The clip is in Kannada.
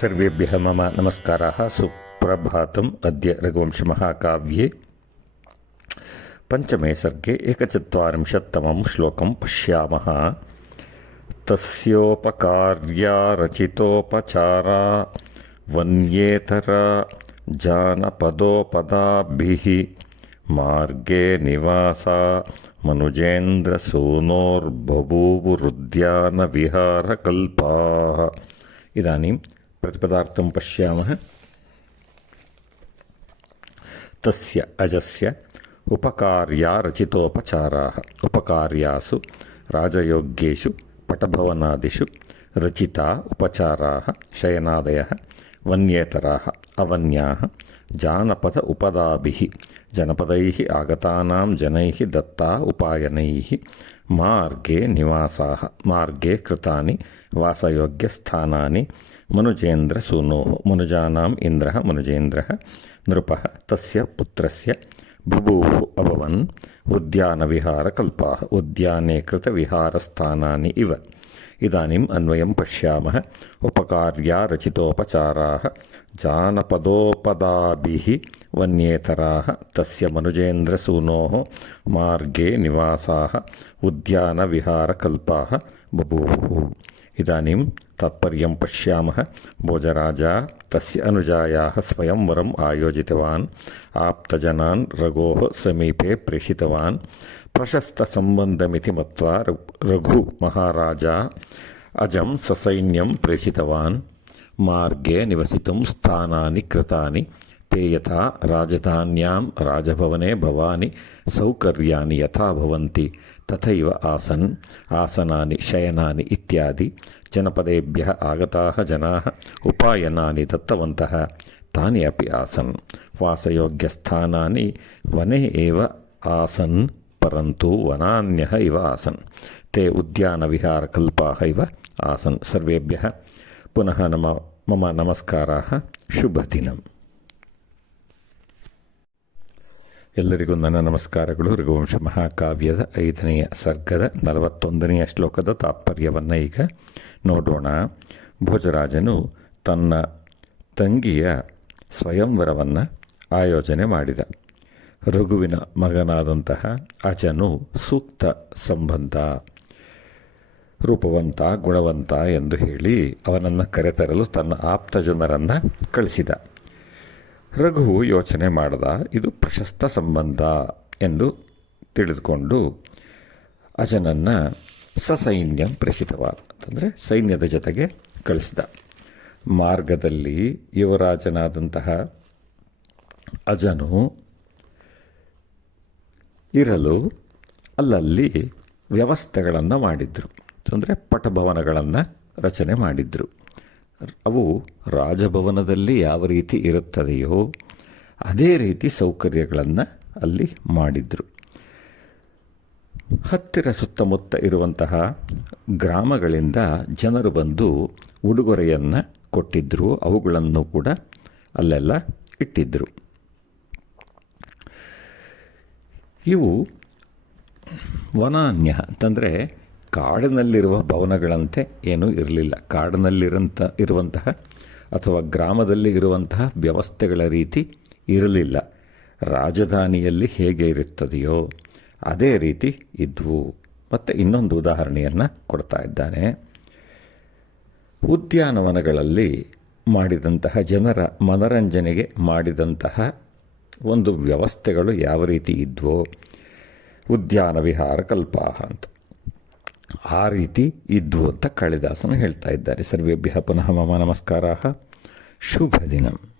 ಸರ್ವೇಭ್ಯಃ ಮಮ ನಮಸ್ಕಾರಾः ಸುಪ್ರಭಾತम् ಅದ್ಯ ರಘುವಂಶಮಹಾಕಾವ್ಯೆ ಪಂಚಮೇ ಸರ್ಗೆ ಏಕಚತ್ವಾರಿಂಶತ್ತಮಂ ಶ್ಲೋಕಂ ಪಶ್ಯಾಮಃ. ತಸ್ಯೋಪಕಾರ್ಯಾ ರಚಿತೋಪಚಾರಾ ವನ್ಯೇತರ ಜಾನಪದೋಪದಾಭಿಃ ಮಾರ್ಗೇ ನಿವಾಸಾ ಮನುಜೇಂದ್ರಸೂನೋರ್ಬಭೂವುರುದ್ಯಾನವಿಹಾರಕಲ್ಪಾಃ. ಇದಾनीं प्रतिपदार्थं पश्यामः. तस्य अजस्य उपकार्या रचितोपचाराः. उपकार्यासु राजयोग्येषु पटभवनादिषु रचिता उपचाराः शयनादयः वन्येतराः अवन्याः जानपद उपदाभिः जनपदैः आगतानां जनैः दत्ता उपायनैः मार्गे निवासाः मार्गे कृतानि वासयोग्यस्थानानि मनुजेन्द्रसूनोः मनुजानाम् इन्द्रः मनुजेन्द्रः नृपः तस्य पुत्रस्य बुभुवुः अभवन् उद्यानविहारकल्पाः उद्याने कृतविहारस्थानानि इव. इदानीम् अन्वयं पश्यामः. उपकार्या रचितोपचाराः जानपदोपदाभिः वन्येतराः तस्य मनुजेन्द्रसूनोः मार्गे निवासाः उद्यानविहारकल्पाः बभूवुः. इदानीं तात्पर्यं पश्यामः. भोजराजा तस्य अनुजायाः स्वयंवरम् आयोजितवान्. आप्तजनान् रघोः समीपे प्रेषितवान्. प्रशस्तसम्बन्धमिति मत्वा रघुमहाराजा अजं ससैन्यं प्रेषितवान्. मार्गे निवसितुं स्थानानि कृतानि ते यथा राजधान्यां राजभवने भवानि सौकर्यानि यथा भवन्ति तथैव आसन्. आसनानि शयनानि इत्यादि जनपदेभ्यः आगताः जनाः उपायनानि दत्तवन्तः. तानि अपि आसन्. वासयोग्यस्थानानि वने एव आसन् परन्तु वनान्यः इव आसन्. ते उद्यानविहारकल्पाः इव आसन्. सर्वेभ्यः पुनः मम नमस्काराः. ಶುಭದಿನಂ. ಎಲ್ಲರಿಗೂ ನನ್ನ ನಮಸ್ಕಾರಗಳು. ರಘುವಂಶ ಮಹಾಕಾವ್ಯದ 5ನೆಯ ಸರ್ಗದ 41ನೆಯ ಶ್ಲೋಕದ ತಾತ್ಪರ್ಯವನ್ನು ಈಗ ನೋಡೋಣ. ಭೋಜರಾಜನು ತನ್ನ ತಂಗಿಯ ಸ್ವಯಂವರವನ್ನು ಆಯೋಜನೆ ಮಾಡಿದ. ರಘುವಿನ ಮಗನಾದಂತಹ ಅಜನು ಸೂಕ್ತ ಸಂಬಂಧ, ರೂಪವಂತ, ಗುಣವಂತ ಎಂದು ಹೇಳಿ ಅವನನ್ನು ಕರೆತರಲು ತನ್ನ ಆಪ್ತ ಜನರನ್ನು ಕಳಿಸಿದ. ರಘು ಯೋಚನೆ ಮಾಡಿದ, ಇದು ಪ್ರಶಸ್ತ ಸಂಬಂಧ ಎಂದು ತಿಳಿದುಕೊಂಡು ಅಜನನ್ನು ಸಸೈನ್ಯಂ ಪ್ರೇಷಿತವಾದ ಅಂತಂದರೆ ಸೈನ್ಯದ ಜೊತೆಗೆ ಕಳಿಸಿದ. ಮಾರ್ಗದಲ್ಲಿ ಯುವರಾಜನಾದಂತಹ ಅಜನು ಇರಲು ಅಲ್ಲಲ್ಲಿ ವ್ಯವಸ್ಥೆಗಳನ್ನು ಮಾಡಿದ್ರು. ಅಂದರೆ ಪಟಭವನಗಳನ್ನು ರಚನೆ ಮಾಡಿದ್ರು. ಅವು ರಾಜಭವನದಲ್ಲಿ ಯಾವ ರೀತಿ ಇರುತ್ತದೆಯೋ ಅದೇ ರೀತಿ ಸೌಕರ್ಯಗಳನ್ನು ಅಲ್ಲಿ ಮಾಡಿದ್ರು. ಹತ್ತಿರ ಸುತ್ತಮುತ್ತ ಇರುವಂತಹ ಗ್ರಾಮಗಳಿಂದ ಜನರು ಬಂದು ಉಡುಗೊರೆಯನ್ನು ಕೊಟ್ಟಿದ್ದರು. ಅವುಗಳನ್ನು ಕೂಡ ಅಲ್ಲೆಲ್ಲ ಇಟ್ಟಿದ್ದರು. ಇವು ವನಾನ್ಯ ಅಂತಂದರೆ ಕಾಡಿನಲ್ಲಿರುವ ಭವನಗಳಂತೆ ಏನೂ ಇರಲಿಲ್ಲ. ಇರುವಂತಹ ಅಥವಾ ಗ್ರಾಮದಲ್ಲಿ ಇರುವಂತಹ ವ್ಯವಸ್ಥೆಗಳ ರೀತಿ ಇರಲಿಲ್ಲ. ರಾಜಧಾನಿಯಲ್ಲಿ ಹೇಗೆ ಇರುತ್ತದೆಯೋ ಅದೇ ರೀತಿ ಇದ್ವು. ಮತ್ತು ಇನ್ನೊಂದು ಉದಾಹರಣೆಯನ್ನು ಕೊಡ್ತಾ ಇದ್ದಾನೆ. ಉದ್ಯಾನವನಗಳಲ್ಲಿ ಮಾಡಿದಂತಹ ಜನರ ಮನರಂಜನೆಗೆ ಮಾಡಿದಂತಹ ಒಂದು ವ್ಯವಸ್ಥೆಗಳು ಯಾವ ರೀತಿ ಇದ್ವೋ ಉದ್ಯಾನ ವಿಹಾರ ಕಲ್ಪಾಹ ಅಂತ ಆ ರೀತಿ ಇದ್ವು ಅಂತ ಕಾಳಿದಾಸನು ಹೇಳ್ತಾ ಇದ್ದಾರೆ. ಸರ್ವೇಭ್ಯಃ ಪುನಃ ಮಮ ನಮಸ್ಕಾರಾः. ಶುಭ ದಿನಂ.